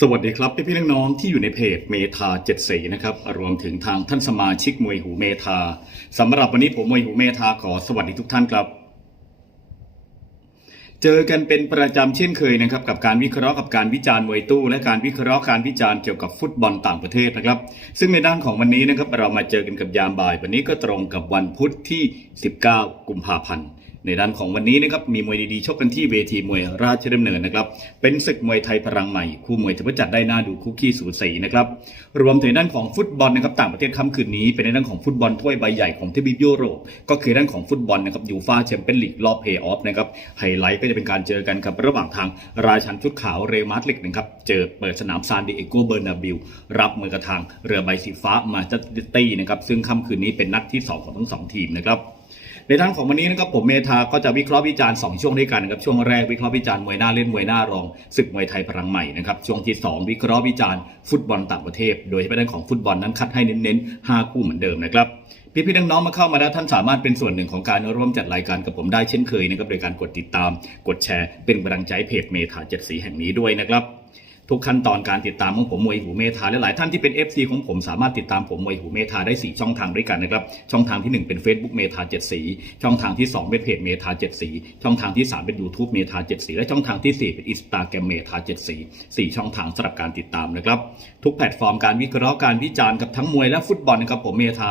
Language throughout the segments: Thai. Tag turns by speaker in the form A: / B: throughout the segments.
A: สวัสดีครับพี่พี่น้องๆที่อยู่ในเพจเมทาเจ็ดสีนะครับรวมถึงทางท่านสมาชิกมวยหูเมทาสำหรับวันนี้ผมมวยหูเมทาขอสวัสดีทุกท่านครับ เจอกันเป็นประจำเช่นเคยนะครับ กับการวิเคราะห์กับการวิจารณ์มวยตู้ และการวิเคราะห์การวิจารณ์เกี่ยวกับฟุตบอลต่างประเทศนะครับ ซึ่งในด้านของวันนี้นะครับเรามาเจอกันกับยามบ่าย วันนี้ก็ตรงกับวันพุธที่ 19 กุมภาพันธ์ ในด้านของวันนี้นะครับมีมวยดีๆชกกันที่เวทีมวยราชดำเนินนะครับเป็นศึกมวยไทยพลังใหม่ คู่มวยถือว่าจัดได้น่าดูคุกกี้สูสีนะครับรวมถึงด้านของฟุตบอลนะครับต่างประเทศค่ำคืนนี้เป็นในด้านของฟุตบอลถ้วยใบใหญ่ของทวีปยุโรป ก็คือด้านของฟุตบอลนะครับยูฟาแชมเปี้ยนลีกรอบเพย์ออฟนะครับไฮไลท์ก็จะเป็นการเจอกันครับระหว่างทางราชันชุดขาวเรมาดริดนะครับเจอเปิดสนามซานดิเอโกเบอร์นาบิลรับมือกระทางเรือใบสีฟ้ามาจัตตี้นะครับซึ่งค่ำคืนนี้เป็นนัดที่สองของทั้งสองทีมนะครับ ในด้านของวันนี้นะครับผมเมธาก็จะวิเคราะห์วิจารณ์2ช่วงด้วยกันนะครับช่วงแรกวิเคราะห์วิจารณ์มวยหน้าเล่นมวยหน้ารองศึกมวยไทยพลังใหม่นะครับช่วงที่ 2 วิเคราะห์วิจารณ์ฟุตบอลต่างประเทศ โดยเฉพาะด้านของฟุตบอลนั้นคัดให้เน้นๆ5คู่เหมือนเดิมนะครับพี่พี่ๆน้องๆมาเข้ามาแล้วท่านสามารถเป็นส่วนหนึ่งของการร่วมจัดรายการกับผมได้เช่นเคยนะครับโดยการกดติดตาม กดแชร์เป็นกำลังใจเพจเมธาเจ็ดสีแห่งนี้ด้วยนะครับ ทุกขั้นตอนการติดตามของผมมวยหูเมธาและหลายท่านที่เป็น FC ของผมสามารถติดตามผมมวยหูเมธาได้ 4 ช่องทางด้วยกันนะครับ ช่องทางที่ 1 เป็น Facebook เมธาเจ็ดสี ช่องทางที่ 2 เป็นเพจเมธาเจ็ดสี ช่องทางที่ 3 เป็น YouTube เมธาเจ็ดสีและช่องทางทีสี่4 เป็นอินสตาแกรมเมธาเจ็ดสีสี่ช่องทางสำหรับการติดตามนะครับ ทุกแพลตฟอร์มการวิเคราะห์การวิจารณ์กับทั้งมวยและฟุตบอลนะครับผมเมธา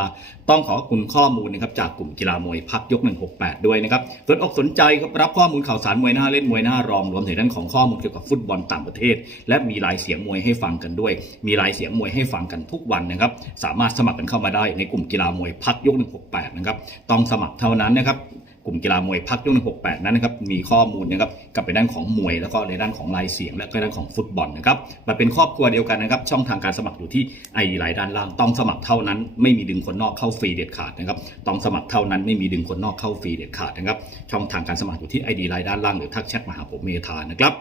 A: ต้องขอขอบคุณข้อมูลนะครับจากกลุ่มกีฬามวยพักยก 168 ด้วยนะครับสนอกสนใจครับรับข้อมูลข่าวสารมวยหน้าเล่นมวยหน้ารองรวมถึงด้านของข้อมูลเกี่ยวกับฟุตบอลต่างประเทศ และมีรายเสียงมวยให้ฟังกันด้วย มีรายเสียงมวยให้ฟังกันทุกวันนะครับ สามารถสมัครกันเข้ามาได้ในกลุ่มกีฬามวยพักยก 168 นะครับ ต้องสมัครเท่านั้นนะครับกลุ่มกีฬามวยพักยก168นั้นนะครับมีข้อมูลนะครับกับในด้านของมวย แล้วก็ในด้านของรายเสียง และก็ด้านของฟุตบอลนะครับมันเป็นครอบครัวเดียวกันนะครับช่องทางการสมัครอยู่ที่ไอดีไลน์ด้านล่างต้องสมัครเท่านั้น ไม่มีดึงคนนอกเข้าฟรีเด็ดขาดนะครับต้องสมัครเท่านั้นไม่มีดึงคนนอกเข้าฟรีเด็ดขาดนะครับช่องทางการสมัครอยู่ที่ไอดีไลน์ด้านล่างหรือทักแชทมาหาผมเมธานะครับ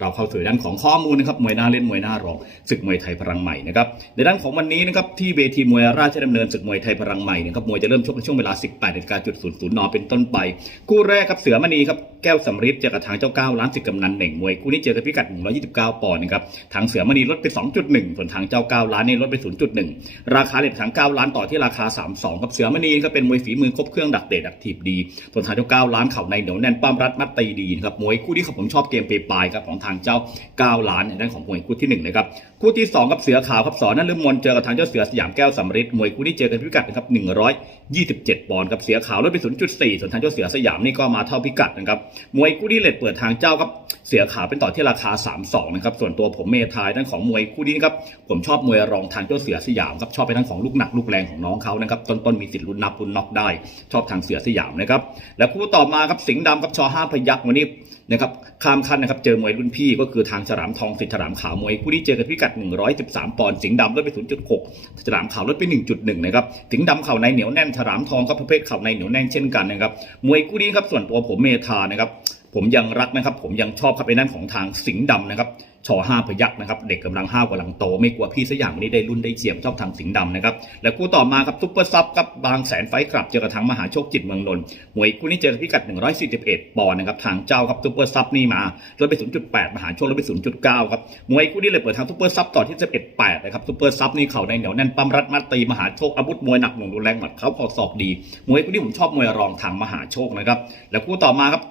A: เราเข้าสู่ด้านของข้อมูลนะครับมวยหน้าเล่นมวยหน้ารองศึกมวยไทยพลังใหม่นะครับในด้านของวันนี้นะครับที่เวทีมวยราชดำเนินศึกมวยไทยพลังใหม่นะครับมวยจะเริ่มชกในช่วงเวลา 18นาฬิกาจุดศูนย์ศูนย์นเป็นต้นไป คู่แรกครับเสือมณีครับแก้วสำริดเจอกับทางเจ้าเก้าล้านสิบกำนันเหน่งมวยคู่นี้เจอกันพิกัด129ปอนด์นะครับทางเสือมณีลดไป 2.1 ส่วนทางเจ้าเก้าล้านนี่ลดไป 0.1 ราคาเหรียญทางเก้าล้านต่อที่ราคา 32ครับเสือมณีครับเป็นมวยฝีมือครบเครื่องดักเตะดักถีบดีส่วนทางเจ้าก้าล้านเข่าในเหนียวแน่นปั้มรัดมัดตีดีนะครับมวยคู่นี้ครับผมชอบเกมเปปลายครับของทางเจ้า9ล้านในด้านของมวยคู่ที่ 1 นะครับ คู่ที่ 2 กับเสือขาวครับสอนนั่นลืมมนเจอกับทางเจ้าเสือสยามแก้วสำริดมวยคู่นี้เจอกันพิกัดนะครับ127ปอนด์ครับเสือขาวลดไป0.4 ส่วนทางเจ้าเสือสยามนี่ก็มาเท่าพิกัดนะครับมวยคู่นี้เลทเปิดทางเจ้าครับเสือขาวเป็นต่อที่ราคา 32นะครับส่วนตัวผมเมทายด้านของมวยคู่นี้นะครับผมชอบมวยรองทางเจ้าเสือสยามครับชอบไปทั้งของลูกหนักลูกแรงของน้องเขานะครับต้นๆมีสิทธิ์ลุ้นนับลุ้นน็อกได้ ชอบทางเสือสยามนะครับและคู่ต่อมาครับสิงห์ดำครับชอห้าพยักวันนี้นะครับข้ามขั้นนะครับเจอมวยรุ่นพี่ก็คือทางฉลามทองสิทธิ์ฉลามขาวมวยคู่นี้เจอกันพิกัด 113 ปอนด์สิงห์ดำลดไป 0.6ฉลามขาวลดไป 1.1 นะครับสิงห์ดำเข่าในเหนียวแน่นฉลามทองก็ประเภทเข่าในเหนียวแน่นเช่นกันนะครับมวยคู่นี้ครับส่วนตัวผมเมธานะครับ ผมยังรักนะครับ ผมยังชอบครับในด้นของทางสิงห์ดำนะครับชอห้าพยักนะครับ เด็กกำลังห้าวกำลังโต ไม่กลัวพี่สักอย่างวันนี้ได้รุ่นได้เฉียมชอบทางสิงห์ดำนะครับ และคู่ต่อมาครับซุปเปอร์ซับกับบางแสนไฟกลับเจอกับทางมหาโชคจิตเมืองนนท์มวยคู่นี้เจอกับพิกัด 141 ปอนด์นะครับทางเจ้าครับซุปเปอร์ซับนี่มาลดไป 0.8 มหาโชคลดไป 0.9 ครับมวยคู่นี้เลยเปิดทางซุปเปอร์ซับต่อที่ 11.8 นะครับซุปเปอร์ซับนี่เข่าในเหนียวแน่นปั้มรัดมัดตีมหาโชคอาวุธมวยหนักหน่วงรุนแรงหมัดเขาพอศอกดีมวยคู่นี้ผมชอบมวยรองทางมหาโชคนะครับและคู่ต่อมาครับ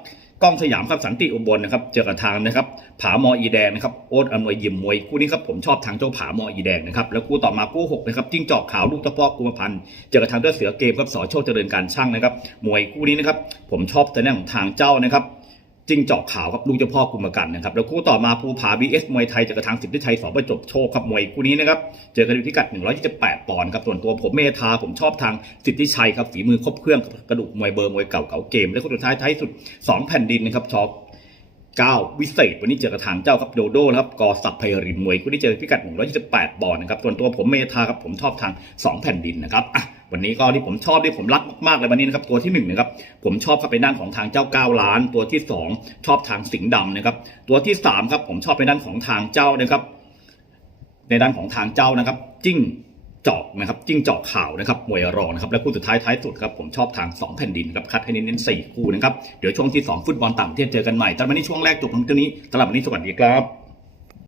A: ต้องสยามครับสันติอุบลนะครับ เจอกับทางนะครับผามออีแดงนะครับโอ๊ตอำนวยยิมมวยคู่นี้ครับผมชอบทางเจ้าผามออีแดงนะครับแล้วคู่ต่อมาคู่หกนะครับจิ้งจอกขาวลูกตะปอกกุมพันธ์เจอกับทางเจ้าเสือเกมครับสอโชคเจริญการช่างนะครับมวยคู่นี้นะครับผมชอบแต่แนของทางเจ้านะครับ จิงจอกขาวครับลูกเจ้าพ่อกุมกันนะครับแล้วคู่ต่อมาภูผา BS มวยไทยเจอกับทางสิทธิชัยสอประจบโชคครับมวยคู่นี้นะครับเจอกันอยู่พิกัด 128 ปอนด์ครับส่วนตัวผมเมธาผมชอบทางสิทธิชัยครับฝีมือครบเครื่องกระดูกมวยเบอร์มวยเก่าเก่าเกม และคู่สุดท้ายท้ายสุดสองแผ่นดินนะครับชอก9วิเศษ วันนี้เจอกับทางเจ้าครับโดโดนะครับกอสับไพรินมวยคู่นี้เจอพิกัด 128บอลนะครับส่วนตัวผมเมธาครับผมชอบทาง 2 แผ่นดินนะครับอะ วันนี้ก็ที่ผมชอบที่ผมรักมากๆเลยวันนี้นะครับตัวที่1นนะครับผมชอบครับไปด้านของทางเจ้า9ล้าน ตัวที่ 2 ชอบทางสิงห์ดำนะครับตัวที่3ครับผมชอบไปด้านของทางเจ้านะครับในด้านของทางเจ้านะครับ จิ้งจอกนะครับจิ้งจอกขาวนะครับมวยรองนะครับและคู่สุดท้ายท้ายสุดครับผมชอบทาง 2 แผ่นดินครับคัดให้เน้นๆ4คู่นะครับเดี๋ยวช่วงที่ 2 ฟุตบอลต่างประเทศเจอกันใหม่แต่วันนี้ช่วงแรกจบของตัวนี้สำหรับวันนี้สวัสดีครับ